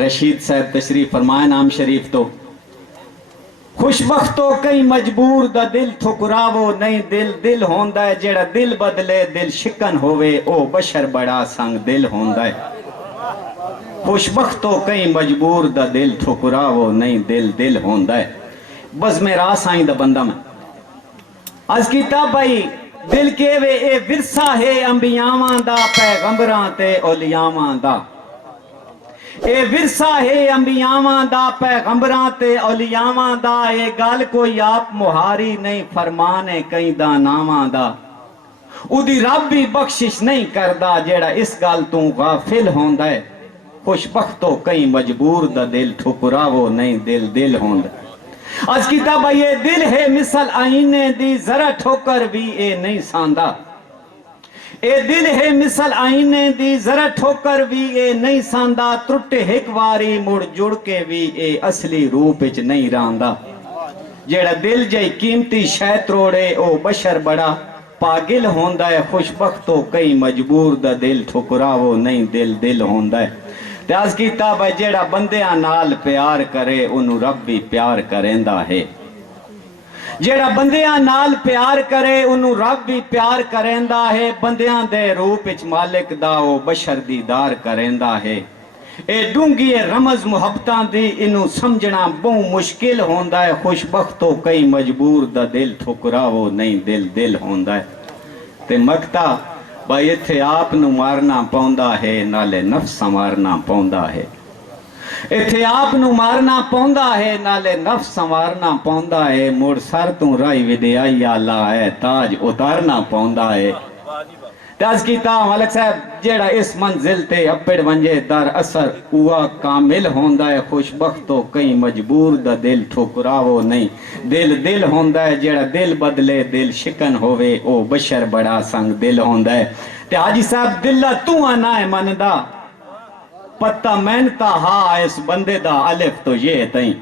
رشید صاحب تشریف فرمائے نام شریف تو خوشبختو کئی مجبور دا دل ٹھکراو نہیں دل دل ہوندا ہے جیڑا دل بدلے دل شکن ہوئے او بشر بڑا سنگ دل ہوندا ہے خوشبختو کئی مجبور دا دل ٹھکراو نہیں دل دل ہوندا ہے بس میں راس آئیں دا بندہ میں از کیتا بھائی دل کے وے اے ورثہ ہے انبیاواں دا پیغمبراں تے اولیاواں دا اے ورثہ ہے انبیاواں دا پیغمبراں تے اولیاواں دا اے گل کوئی آپ مہاری نہیں فرمان ہے کئی داناواں دا اودی رب بھی بخشش نہیں کردا جیڑا اس گل تو غافل ہوندا ہے خوشبختو کئی مجبور دا دل ٹھکراو نہیں دل دل ہوندا ہے آج کتاب یہ دل ہے مثل آئینے دی ذرا ٹھوکر بھی اے نہیں ساندا اے دل ہے مثل آئینے دی ذرا ٹھوکر بھی اے نہیں ساندا ترٹے ایک واری مڑ جڑ کے بھی اے اصلی روپ وچ نہیں راندا جیڑا دل جائی قیمتی شے تروڑے او بشر بڑا پاگل ہوندا ہے خوشبختو کئی مجبور دا دل ٹھکراو نہیں دل دل ہوندا ہے تیاز کتاب ہے جیڑا بندیاں نال پیار کرے انہوں رب بھی پیار کریندا ہے جیڑا بندیاں نال پیار کرے انہوں رب بھی پیار کریندا ہے بندیاں دے روپ اچ مالک دا او بشر دیدار کریندا ہے اے ڈونگی رمز محبتاں دی انہوں سمجھنا بہوں مشکل ہوندا ہے خوشبختو کئی مجبور دا دل ٹھکراو نہیں دل دل ہوندا ہے تے مکتا بھائی اتھے آپ نو مارنا پوندا ہے نالے نفس مارنا پوندا ہے اتھے آپ نو مارنا پوندا ہے نالے نفس مارنا پوندا ہے موڑ سر تو رائی ودیائی آلہ ہے تاج اتارنا پوندا ہے تاز کیتا ملک صاحب جیڑا اس منزل تے اپڑ ونجے در اثر ہوا کامل ہوندا ہے خوشبختو کئی مجبور دا دل ٹھکراو نہیں دل دل ہوندا ہے جیڑا دل بدلے دل شکن ہوئے او بشر بڑا سنگ دل ہوندا ہے تے حاجی صاحب دلہ تو آنا ہے مندا پتہ مینتا ہاں اس بندے دا الف تو یہ تائیں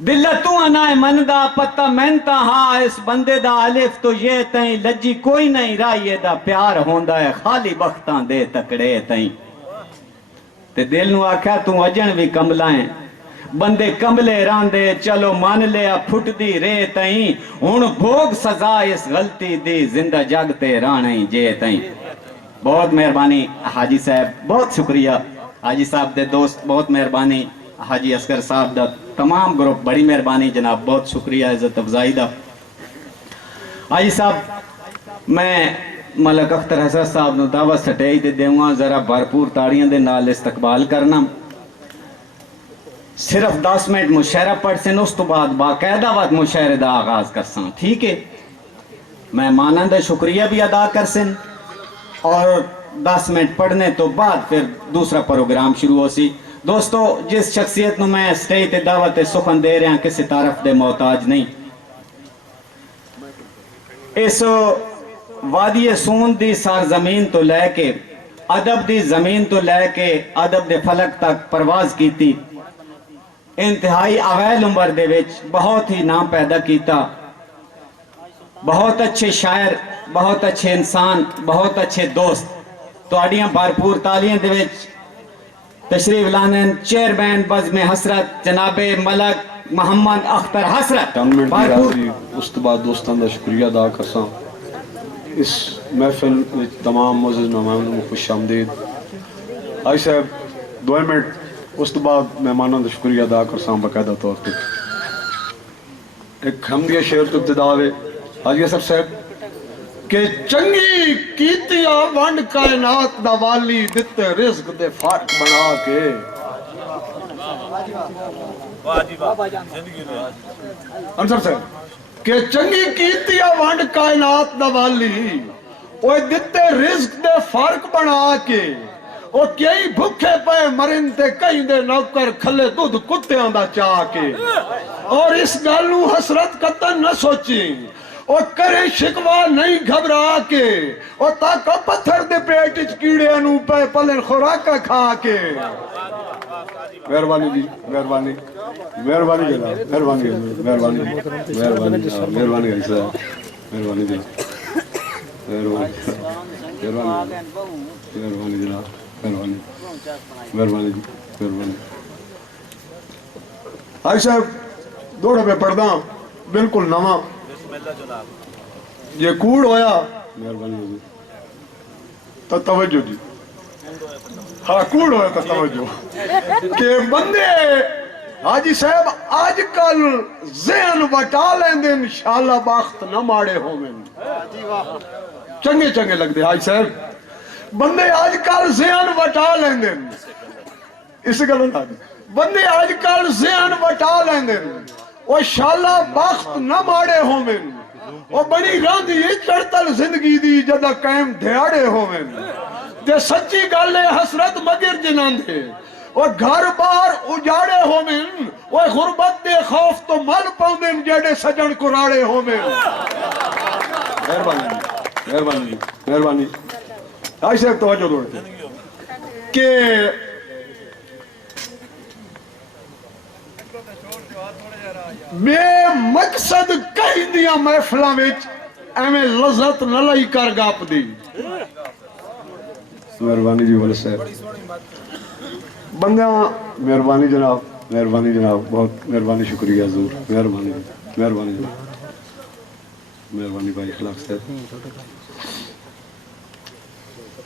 دلہ تو آنا ہے مندہ پتہ مینتا ہاں اس بندے دا الف تو یہ تائیں لجی کوئی نہیں رائیے دا پیار ہوندا ہے خالی بختاں دے تکڑے تائیں تے دل نو آکھا تو اجن بھی کملائیں بندے کملے راندے چلو مان لیا پھٹ دی رے تائیں ہون بھوگ سزا اس غلطی دی زندہ جاگتے رانیں جے تائیں بہت مہربانی حاجی صاحب بہت شکریہ حاجی صاحب دے دوست بہت مہربانی حاجی اسکر صاحب دا تمام گروپ بڑی مہربانی جناب بہت شکریہ عزت افزائی دا حاجی صاحب میں ملک اختر حسن صاحب نو دعوت سٹائی دے دیواں ذرا بھرپور تاڑیاں دے نال استقبال کرنا صرف 10 منٹ مشاعرہ پڑھ سن اس تو بعد باقاعدہ وقت مشاعرے دا آغاز کر سن ٹھیک ہے میں مانند شکریہ بھی ادا کر سن اور 10 منٹ پڑھنے تو بعد پھر دوسرا پروگرام شروع ہو سی دوستو جس شخصیت نو میں سٹیج تے دعوت سخن دے رہے ہیں کسی طرف دے محتاج نہیں اس وادی سون دی سرزمین تو لے کے ادب دی زمین تو لے کے ادب دے فلک تک پرواز کیتی انتہائی اویل عمر دے وچ بہت ہی نام پیدا کیتا بہت اچھے شاعر بہت اچھے انسان بہت اچھے دوست تو آڑیاں بھرپور تالیاں دے وچ تشریف لانن چیئرمین بزم حسرت جناب ملک محمد اختر حسرت اس تو بعد دوستان دا شکریہ ادا کرساں اس محفل تمام معزز مہمانوں کو خوش آمدید آئی صاحب 2 منٹ اس تو بعد مہمانوں دا شکریہ ادا کرساں باقاعدہ طور پہ ایک حمدیہ شعر تو ابتدا ہے حاجی اسکر صاحب کہ چنگی کیتیا ونڈ کائنات دا والی دتے رزق دے فرق بنا کے انصر صاحب کہ چنگی کیتیا ونڈ کائنات دا والی اوہ دتے رزق دے فرق بنا کے او کئی بھکھے پے مرن تے کئی دے نوکر کھلے دودھ کتیاں دا چاہ کے اور اس گالوں حسرت قطن نہ سوچیں اور کرے شکوا نہیں گھبرا کے اور تاکہ پتھر دے پیٹھ کیڑے انو پہ پلن خوراکہ کھا کے مہربانی جی مہربانی مہربانی جناب مہربانی مہربانی مہربانی مہربانی صاحب مہربانی جناب مہربانی مہربانی جناب مہربانی مہربانی جی مہربانی حاجی صاحب دوڑے پہ پڑھدا بالکل نواں یہ کوڑ ہویا مہربانی حضور تو توجہ جی ہاں کوڑ ہویا تو توجہ کہ بندے حاجی صاحب آج کل ذہن وٹا لیندے انشاءاللہ باخت نہ ماڑے ہومن چنگے چنگے لگ دے حاجی صاحب بندے آج کل ذہن وٹا لیندے اس گل نہ بندے آج کل ذہن وٹا لیندے او انشاءاللہ باخت نہ ماڑے ہومن او بڑی راندی چڑتل زندگی دی جدا قائم دھیاڑے ہومن تے سچی گل ہے حسرت مگر جنان دے اور گھر بار اجاڑے ہومن وہ غربت دے خوف تو مل پاؤندن جڑے سجن کراڑے ہومن مہربانی مہربانی مہربانی آئی صاحب توجہ دوڑتے کہ میں مقصد کہیں دیا محفلہ وچ ایمیں لذت نہ لائی کر گاپ دی مہربانی جی والے صاحب بندہ مہربانی جناب بہت مہربانی شکریہ حضور مہربانی مہربانی جناب مہربانی بھائی اخلاق صاحب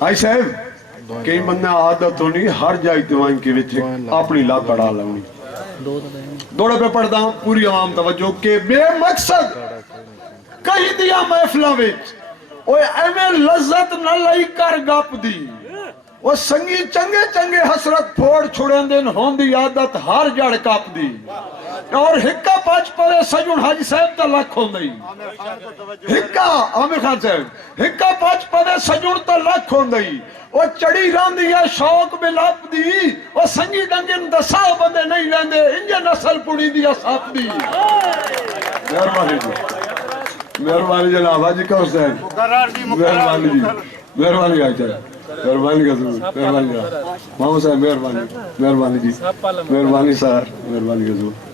آئی صاحب کئی بندہ عادت ہونی ہر جائے دیوان کی وچ اپنی لا پڑا لونی دوڑے پہ پڑھتا ہوں پوری عوام توجہ کہ بے مقصد کہیں دیا محفلہ وچ اوے ایویں لذت نہ لائی کر گپ دی وہ سنگی چنگے چنگے حسرت پھوڑ چھڑیں دن ہون دی عادت ہر جڑ کپ دی اور ہکا پاچ پڑے سجن حاجی صاحب تا لکھ ہون دی ہکا عامر خان صاحب ہکا پاچ پڑے سجن تا لکھ ہون دی وہ چڑی راندی ہے شوق میں لاپ دی وہ سنگی ڈنگن دسا بندے نہیں لیندے انجے نسل پڑی دی اصاب دی مہربانی جناب حاجی کور صاحب مہربانی جی مہربانی حاجی مہربانی کا ضرور مہربانی جناب محمد صاحب مہربانی جی مہربانی سر مہربانی کا ضرور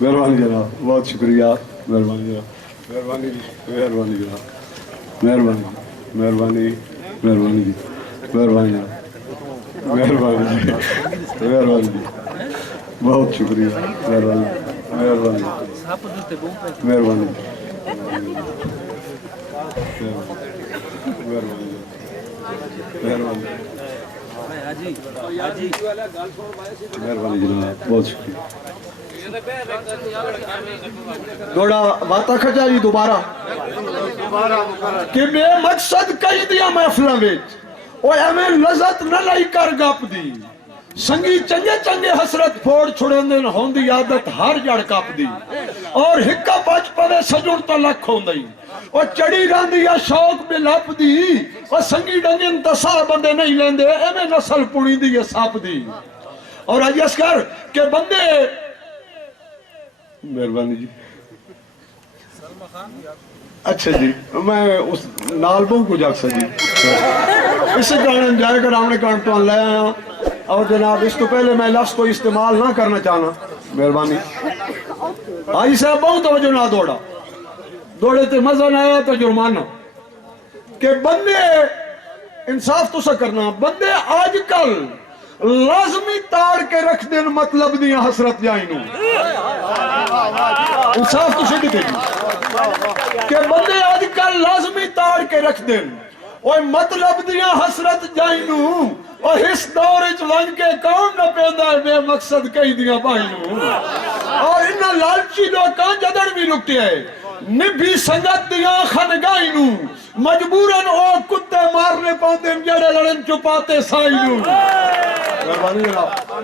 مہربانی جناب بہت شکریہ مہربانی جناب مہربانی جی مہربانی جناب مہربانی مہربانی جی مہربانی جناب مہربانی جی مہربانی جی بہت شکریہ مہربانی مہربانی مہربانی مہربانی جناب بہت شکریہ دوڑا باتا کھچا جی دوبارہ کہ بے مقصد کہیں دیا محفلہ وچ اور ہمیں لذت نہ لائی کر گپ دی سنگی چنگے چنگے حسرت پھوڑ چھڑیں دن ہون دی عادت ہر جڑ کپ دی اور ہکا پاچ پڑے سجن تا لکھ ہون دی اور چڑی راندی یا شوق میں لپ دی اور سنگی ڈنگن دسا بندے نہیں لیندے ایمیں نسل پڑی دی یا ساپ دی اور آج اسکر کہ بندے مہربانی جی اچھا جی میں اس نالبوں کو جاگ سا جی اسے کارن جائے کر آمنے کارن تو لے آیا اور جناب اس تو پہلے میں لفظ کو استعمال نہ کرنا چاہنا مہربانی آئی صاحب بہت توجہ نہ دوڑے تے مزہ نہ آیا تو جرمانہ کہ بندے انصاف تو سا کرنا بندے آج کل لازمی تاڑ کے رکھ دین مطلب دیا حسرت جائنو انصاف تو سے دیتے کہ بندے آج کل لازمی تاڑ کے رکھ دین اور مطلب دیا حسرت جائنو اور اس دور چلن کے کون نہ پیدا ہے بے مقصد کہیں دیا بائنو اور انہا لالچی لوکاں جدڑ بھی لکتے ہیں نبی سنگت دیا خنگائنو مجبوراً او کتے مارنے پاؤندے جڑے لڑن چپاتے سائنو مہربانی جناب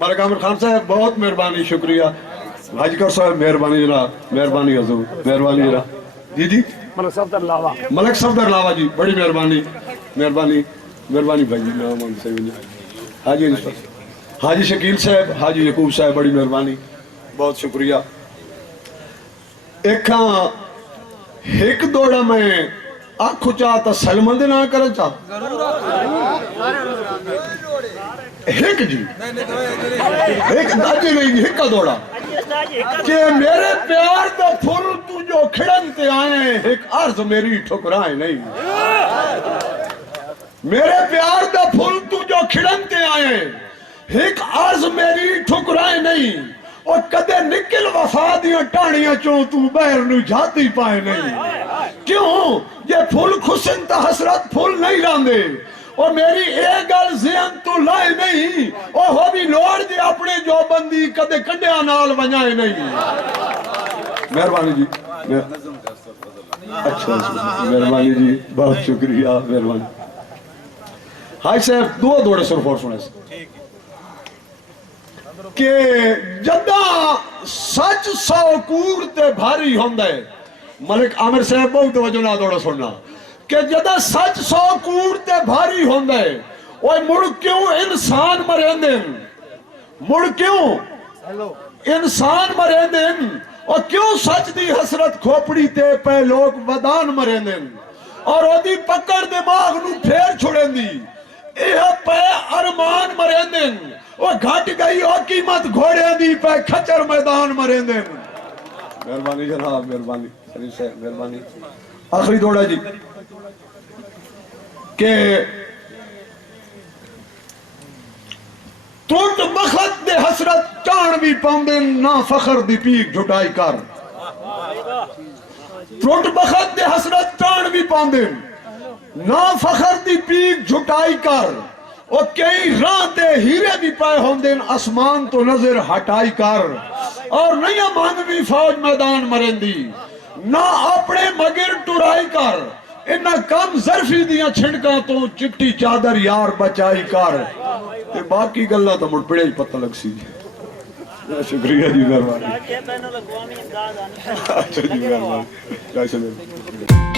ملک عامر خان صاحب بہت مہربانی شکریہ حاج کور صاحب مہربانی جناب مہربانی حضور مہربانی جناب جی جی ملک صفدر لاوا جی بڑی مہربانی مہربانی مہربانی بھائی جی حاجی شکیل صاحب حاجی یعقوب صاحب بڑی مہربانی بہت شکریہ ایک دوڑا میں آنکھو چاہتا سلمند نہ کرنا چاہتا ایک جی ایک داجی نہیں ایک کا دوڑا کہ میرے پیار دا پھر تو جو کھڑن تے آئے ایک عرض میری ٹھکرائے نہیں میرے پیار دا پھول تو جو کھڑنتے آئے ایک عرض میری ٹھکرائے نہیں اور کدے نکل وفا دیاں ٹانیاں چوں تو بہر نو جاتی پائے نہیں کیوں یہ پھول خسن تا حسرت پھول نہیں راندے اور میری ایک گل ذہن تو لائے نہیں اور ہو بھی لوڑ دے اپنے جو بندی کدے کنڈیاں نال ونجائے نہیں مہربانی جی اچھا مہربانی جی بہت شکریہ مہربانی ہائی صاحب دو دوڑے سر فور سنے سے کہ جدہ سچ سو کور تے بھاری ہوندے ملک عامر صاحب بہت توجہ نہ دوڑا سننا کہ جدہ سچ سو کور تے بھاری ہوندے اوہ مڑ کیوں انسان مرندن مڑ کیوں انسان مرندن اور کیوں سچ دی حسرت کھوپڑی تے پہ لوگ ودان مرندن اور او دی پکڑ دماغ نو پھیر چھوڑن دی یہ پہ ارمان مرندن وہ گھٹ گئی اور قیمت گھوڑے دی پہ کھچر میدان مرندن مہربانی جناب مہربانی شریف صاحب مہربانی آخری دوڑا جی کہ ٹوٹ بخت دے حسرت چان بھی پاندن نا فخر دی پیک جھٹائی کر ٹوٹ بخت دے حسرت چان بھی پاندن نا فخر دی پیک جھٹائی کر اور کئی راہ دے ہیرے بھی پائے ہوندن اسمان تو نظر ہٹائی کر اور نیا مانوی فوج میدان مرندی نہ اپنے مگر ٹرائی کر انہا کم ظرفی دیاں چھنکاں تو چٹی چادر یار بچائی کر تے باقی گلہ تو مڑ پڑے ہی پتہ لگ سی شکریہ جی مہربانی اچھا جی مہربانی